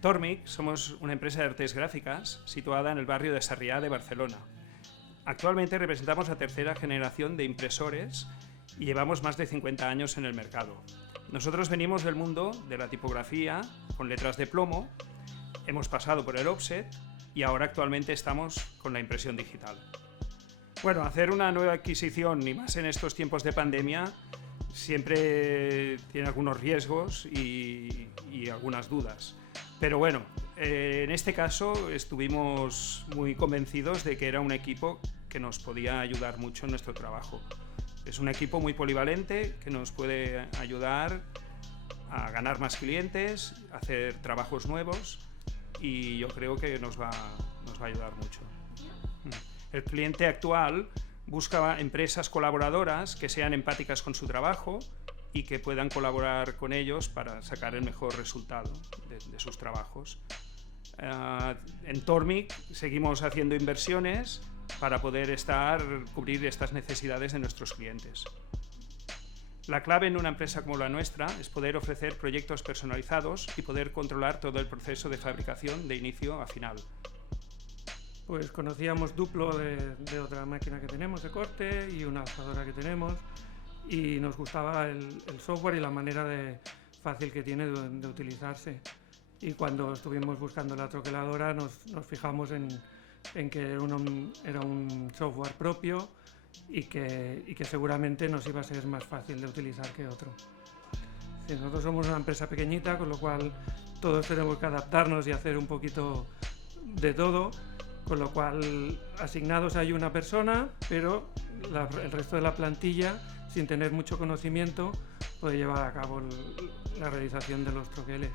Tormic somos una empresa de artes gráficas situada en el barrio de Sarriá de Barcelona. Actualmente representamos la tercera generación de impresores y llevamos más de 50 años en el mercado. Nosotros venimos del mundo de la tipografía con letras de plomo, hemos pasado por el offset y ahora actualmente estamos con la impresión digital. Bueno, hacer una nueva adquisición, y más en estos tiempos de pandemia, siempre tiene algunos riesgos y algunas dudas. Pero bueno, en este caso estuvimos muy convencidos de que era un equipo que nos podía ayudar mucho en nuestro trabajo. Es un equipo muy polivalente que nos puede ayudar a ganar más clientes, a hacer trabajos nuevos y yo creo que nos va a ayudar mucho. El cliente actual busca empresas colaboradoras que sean empáticas con su trabajo y que puedan colaborar con ellos para sacar el mejor resultado de sus trabajos. En Tormic seguimos haciendo inversiones para poder cubrir estas necesidades de nuestros clientes. La clave en una empresa como la nuestra es poder ofrecer proyectos personalizados y poder controlar todo el proceso de fabricación de inicio a final. Pues conocíamos Duplo de otra máquina que tenemos de corte y una alzadora que tenemos, y nos gustaba el software y la manera fácil que tiene de utilizarse. Y cuando estuvimos buscando la troqueladora nos fijamos en que era un software propio y que seguramente nos iba a ser más fácil de utilizar que otro. Sí, nosotros somos una empresa pequeñita, con lo cual todos tenemos que adaptarnos y hacer un poquito de todo, con lo cual asignados hay una persona, pero el resto de la plantilla, sin tener mucho conocimiento, puede llevar a cabo la realización de los troqueles.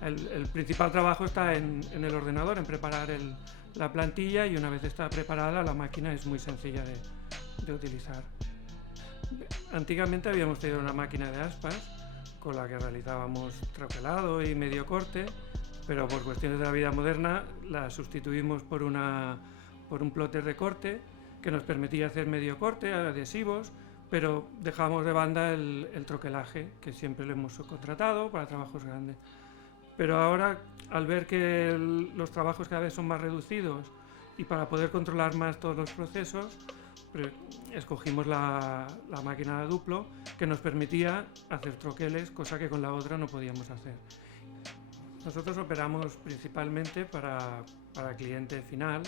El principal trabajo está en el ordenador, en preparar la plantilla, y una vez está preparada la máquina es muy sencilla de utilizar. Antiguamente habíamos tenido una máquina de aspas con la que realizábamos troquelado y medio corte, pero por cuestiones de la vida moderna la sustituimos por un plotter de corte que nos permitía hacer medio corte, adhesivos, pero dejamos de banda el troquelaje, que siempre lo hemos subcontratado para trabajos grandes. Pero ahora, al ver que los trabajos cada vez son más reducidos y para poder controlar más todos los procesos, escogimos la máquina de Duplo, que nos permitía hacer troqueles, cosa que con la otra no podíamos hacer. Nosotros operamos principalmente para cliente final,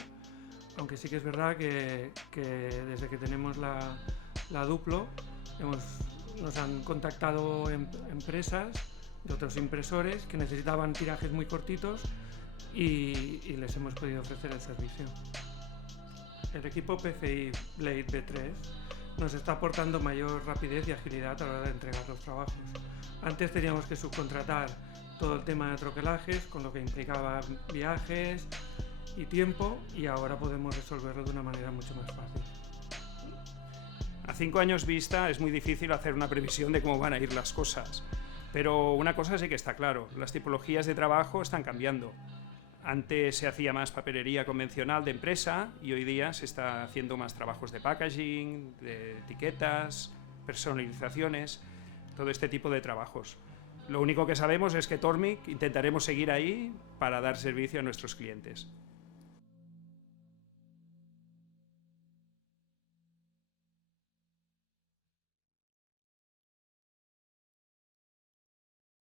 aunque sí que es verdad que desde que tenemos la Duplo nos han contactado empresas de otros impresores que necesitaban tirajes muy cortitos y les hemos podido ofrecer el servicio. El equipo PCI Blade B3 nos está aportando mayor rapidez y agilidad a la hora de entregar los trabajos. Antes teníamos que subcontratar todo el tema de troquelajes, con lo que implicaba viajes y tiempo, y ahora podemos resolverlo de una manera mucho más fácil. A 5 años vista es muy difícil hacer una previsión de cómo van a ir las cosas, pero una cosa sí que está claro: las tipologías de trabajo están cambiando. Antes se hacía más papelería convencional de empresa y hoy día se está haciendo más trabajos de packaging, de etiquetas, personalizaciones, todo este tipo de trabajos. Lo único que sabemos es que Tormic intentaremos seguir ahí para dar servicio a nuestros clientes.